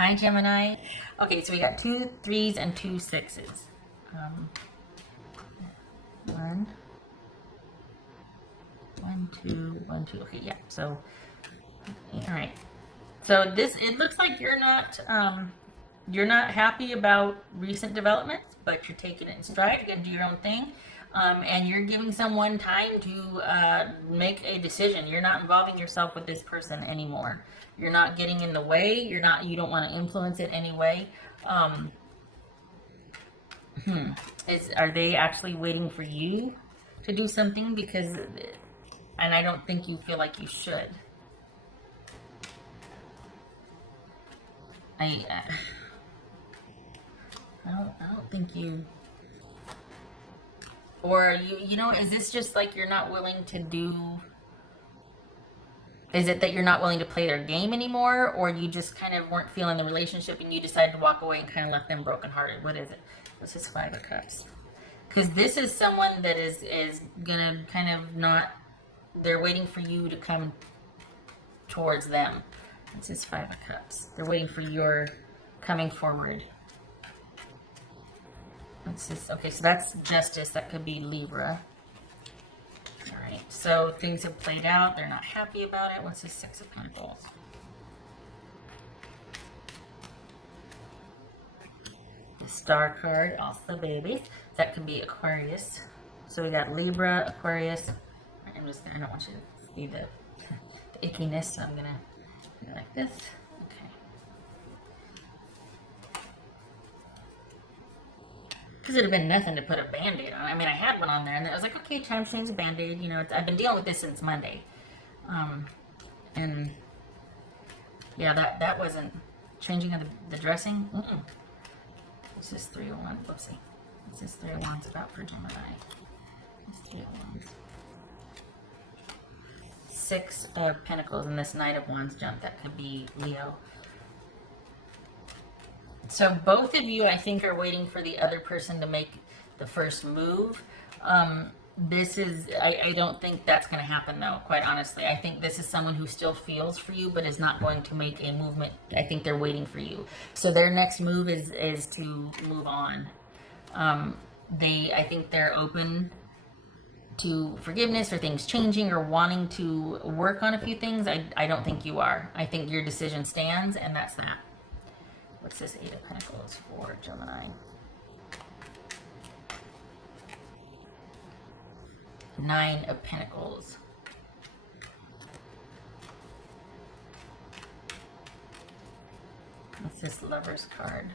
Hi, Gemini. Okay, so we got 2 3s and 2 6s. One, 1, 2, 1, 2. Okay, yeah. So, all right. So this, it looks like you're not happy about recent developments, but you're taking it in stride. You're gonna do your own thing, and you're giving someone time to make a decision. You're not involving yourself with this person anymore. You're not getting in the way. You don't want to influence it anyway. Um, are they actually waiting for you to do something? Because, and I don't think you feel like you should. I, uh, I don't think you, or is this just like you're not willing to do, is it that you're not willing to play their game anymore, or you just kind of weren't feeling the relationship and you decided to walk away and kind of left them brokenhearted? What is it? What's this Five of Cups? Because this is someone that is gonna kind of not, they're waiting for you to come towards them. This is Five of Cups. They're waiting for your coming forward. Okay, so that's Justice. That could be Libra. All right, so things have played out. They're not happy about it. What's this Six of Pentacles? The Star card, also baby. That could be Aquarius. So we got Libra, Aquarius. I don't want you to see the ickiness, so I'm gonna do it like this. Because it would have been nothing to put a band-aid on. I mean, I had one on there, and I was like, okay, time to change a band-aid. I've been dealing with this since Monday. And yeah, that wasn't changing of the dressing. It's just 3 of Wands. Whoopsie. It's just 3 of Wands about for Gemini. It's 3 of Wands. 6 of Pentacles, and this Knight of Wands jump. That could be Leo. So both of you, I think, are waiting for the other person to make the first move. I don't think that's going to happen, though, quite honestly. I think this is someone who still feels for you, but is not going to make a movement. I think they're waiting for you. So their next move is to move on. I think they're open to forgiveness or things changing or wanting to work on a few things. I don't think you are. I think your decision stands, and that's that. What's this 8 of Pentacles for Gemini? 9 of Pentacles. What's this Lover's card?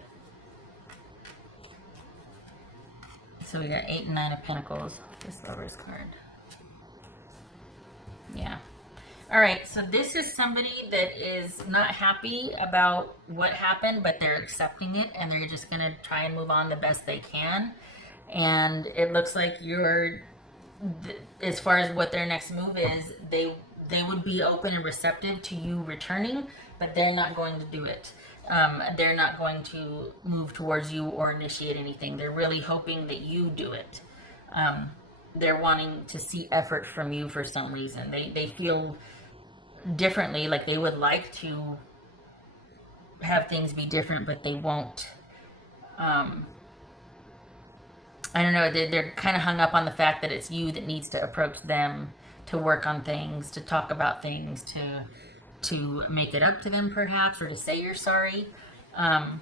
So we got 8 and 9 of Pentacles. This Lover's card. Yeah. All right, so this is somebody that is not happy about what happened, but they're accepting it, and they're just going to try and move on the best they can. And it looks like as far as what their next move is, they would be open and receptive to you returning, but they're not going to do it. They're not going to move towards you or initiate anything. They're really hoping that you do it. They're wanting to see effort from you for some reason. They feel differently, like they would like to have things be different, but they won't. I don't know, they're kind of hung up on the fact that it's you that needs to approach them to work on things, to talk about things, to make it up to them perhaps, or to say you're sorry. And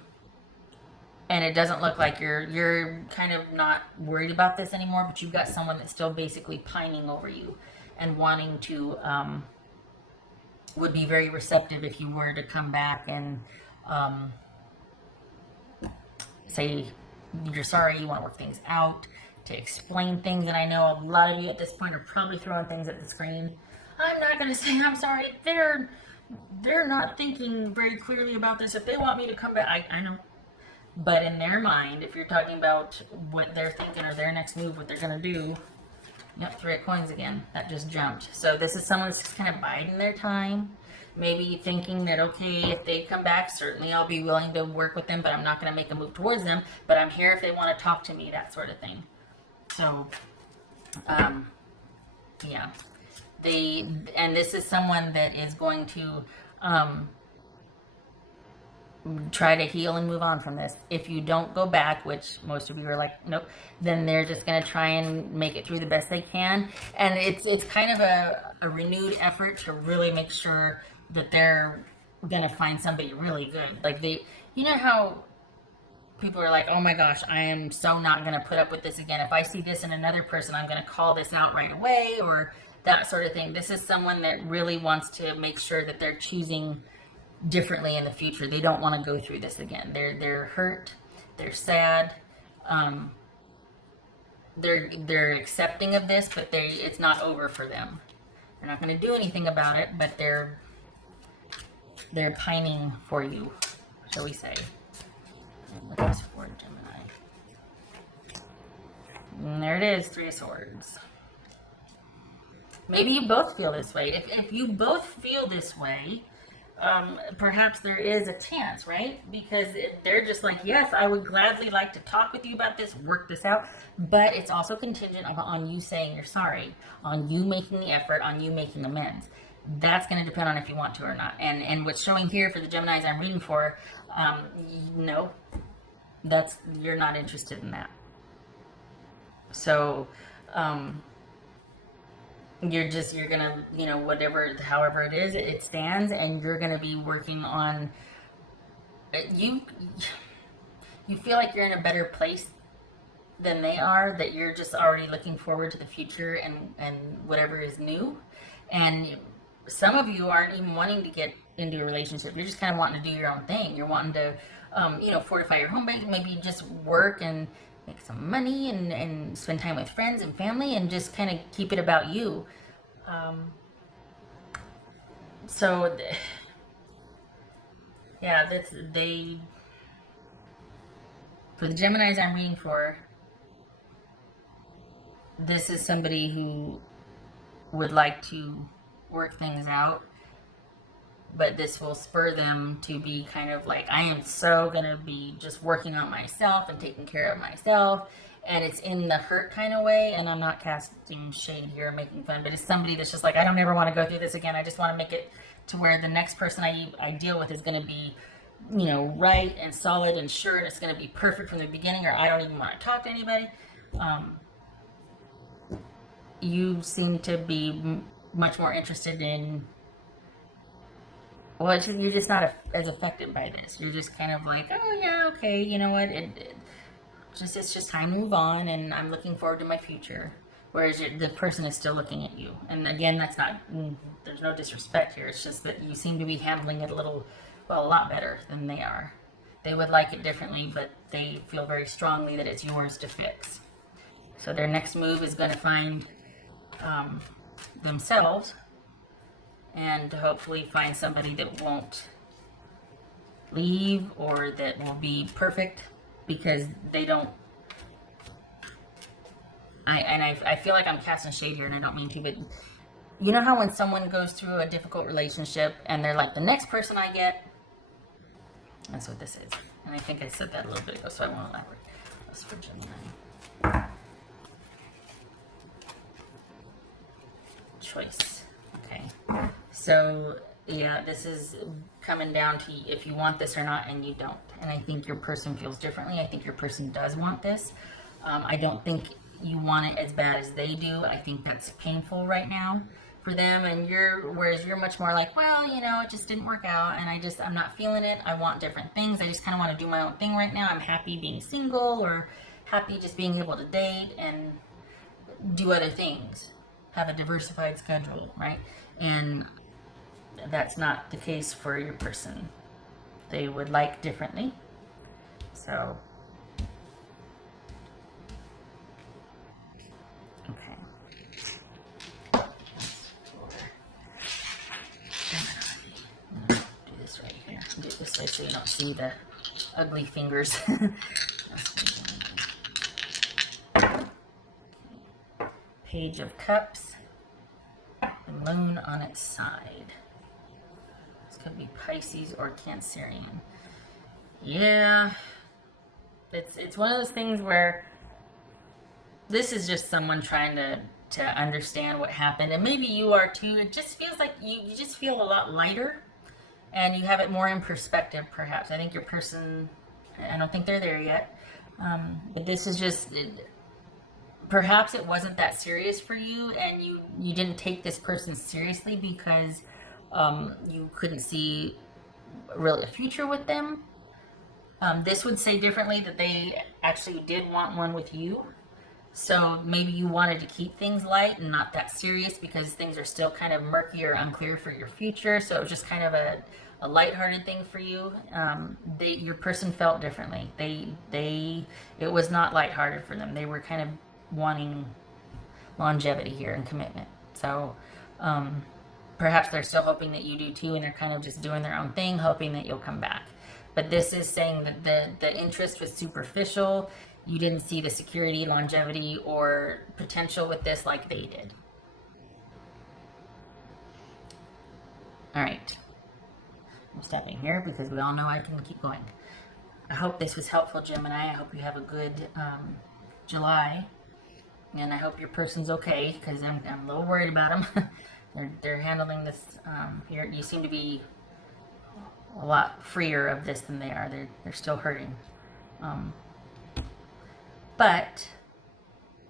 it doesn't look like you're kind of not worried about this anymore, but you've got someone that's still basically pining over you and wanting to, would be very receptive if you were to come back and say you're sorry, you want to work things out, to explain things. And I know a lot of you at this point are probably throwing things at the screen. I'm not going to say I'm sorry. They're not thinking very clearly about this. If they want me to come back, I know. But in their mind, if you're talking about what they're thinking or their next move, what they're going to do, yep, 3 of Coins again. That just jumped. So this is someone that's just kind of biding their time. Maybe thinking that, okay, if they come back, certainly I'll be willing to work with them, but I'm not going to make a move towards them. But I'm here if they want to talk to me, that sort of thing. So, yeah. And this is someone that is going to, try to heal and move on from this. If you don't go back, which most of you are like, nope, then they're just going to try and make it through the best they can. And it's kind of a renewed effort to really make sure that they're going to find somebody really good. Like you know how people are like, oh my gosh, I am so not going to put up with this again. If I see this in another person, I'm going to call this out right away, or that sort of thing. This is someone that really wants to make sure that they're choosing differently in the future. They don't want to go through this again. They're hurt, they're sad, they're accepting of this, but it's not over for them. They're not going to do anything about it, but they're pining for you, shall we say. Look at this for Gemini. And there it is, Three of Swords. Maybe you both feel this way. If you both feel this way, perhaps there is a chance, right? Because they're just like, yes, I would gladly like to talk with you about this, work this out, but it's also contingent on you saying you're sorry, on you making the effort, on you making amends. That's going to depend on if you want to or not. And what's showing here for the Geminis I'm reading for, no, you're not interested in that. So, you're gonna, however it is, it stands, and you're gonna be working on, you feel like you're in a better place than they are, that you're just already looking forward to the future and whatever is new. And some of you aren't even wanting to get into a relationship. You're just kind of wanting to do your own thing. You're wanting to, fortify your home base, maybe just work and make some money and spend time with friends and family and just kind of keep it about you. For the Geminis I'm reading for, this is somebody who would like to work things out, but this will spur them to be kind of like, I am so going to be just working on myself and taking care of myself. And it's in the hurt kind of way. And I'm not casting shade here, making fun, but it's somebody that's just like, I don't ever want to go through this again. I just want to make it to where the next person I deal with is going to be, right and solid and sure. And it's going to be perfect from the beginning, or I don't even want to talk to anybody. You seem to be much more interested in, well, you're just not as affected by this. You're just kind of like, oh yeah, okay, you know what? It's just time to move on, and I'm looking forward to my future. Whereas the person is still looking at you. And again, there's no disrespect here. It's just that you seem to be handling it a lot better than they are. They would like it differently, but they feel very strongly that it's yours to fix. So their next move is going to find themselves, and to hopefully find somebody that won't leave or that will be perfect, because they don't. I feel like I'm casting shade here, and I don't mean to, but you know how when someone goes through a difficult relationship and they're like, the next person I get, that's what this is. And I think I said that a little bit ago, so I won't elaborate. That's for Gemini. Choice. Okay. So, yeah, this is coming down to if you want this or not, and you don't. And I think your person feels differently. I think your person does want this. I don't think you want it as bad as they do. I think that's painful right now for them. And whereas you're much more like, well, it just didn't work out, and I'm not feeling it. I want different things. I just kind of want to do my own thing right now. I'm happy being single, or happy just being able to date and do other things. Have a diversified schedule, right? And that's not the case for your person. They would like differently. So, okay. Do this right here. Do it this way so you don't see the ugly fingers. Page of Cups, the moon on its side. This could be Pisces or Cancerian. Yeah, it's one of those things where this is just someone trying to understand what happened, and maybe you are too. It just feels like you just feel a lot lighter, and you have it more in perspective, perhaps. I think your person, I don't think they're there yet, but this is just, perhaps it wasn't that serious for you, and you didn't take this person seriously because you couldn't see really a future with them. This would say differently that they actually did want one with you. So maybe you wanted to keep things light and not that serious because things are still kind of murky or unclear for your future. So it was just kind of a lighthearted thing for you. Your person felt differently. It was not lighthearted for them. They were kind of wanting longevity here and commitment. So perhaps they're still hoping that you do too, and they're kind of just doing their own thing, hoping that you'll come back. But this is saying that the interest was superficial. You didn't see the security, longevity, or potential with this like they did. All right. I'm stopping here because we all know I can keep going. I hope this was helpful, Gemini. I hope you have a good July. And I hope your person's okay because I'm a little worried about them. they're handling this. You seem to be a lot freer of this than they are. They're still hurting. But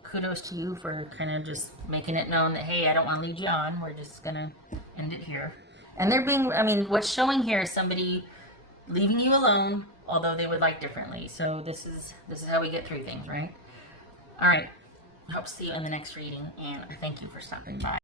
kudos to you for kind of just making it known that, hey, I don't want to lead you on. We're just going to end it here. And they're being, I mean, what's showing here is somebody leaving you alone, although they would like differently. So this is how we get through things, right? All right. I hope to see you in the next reading, and I thank you for stopping by.